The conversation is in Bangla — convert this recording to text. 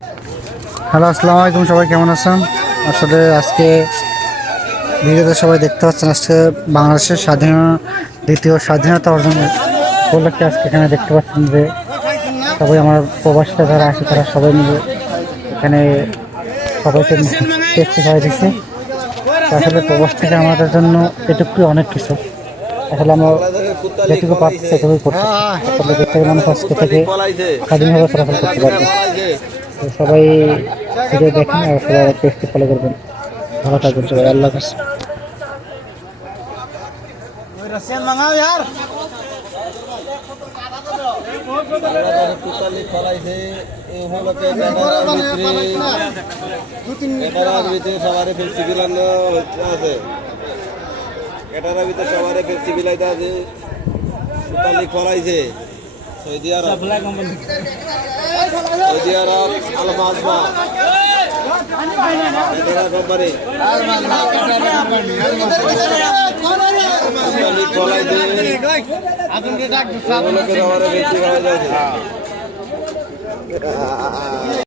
হ্যালো, আসসালামু আলাইকুম। সবাই কেমন আছেন? আসলে আজকে ভিডিওতে সবাই দেখতে পাচ্ছেন, আজকে বাংলাদেশের দ্বিতীয় স্বাধীনতা অর্জনের উপলক্ষে আজকে এখানে দেখতে পাচ্ছেন যে সবাই আমার প্রবাসীরা যারা আছে তারা সবাই মিলে এখানে সবাইকে টেস্টি খাওয়াই দিচ্ছে। আসলে প্রবাস থেকে আমাদের জন্য এটুকুই অনেক কিছু। আসলে আমরা যেটুকু পাচ্ছি সেটুকুই করতে, আসলে দেখতে মানুষ আজকে থেকে স্বাধীনভাবে চলাচল করতে পারবে। তো সবাই ভিডিও দেখেন আর সবাই টেস্টি ফলো করবেন। ভালো থাকবেন সবাই, আল্লাহ হাফেজ। সৌদি আরব আল মাজমা কোম্পানি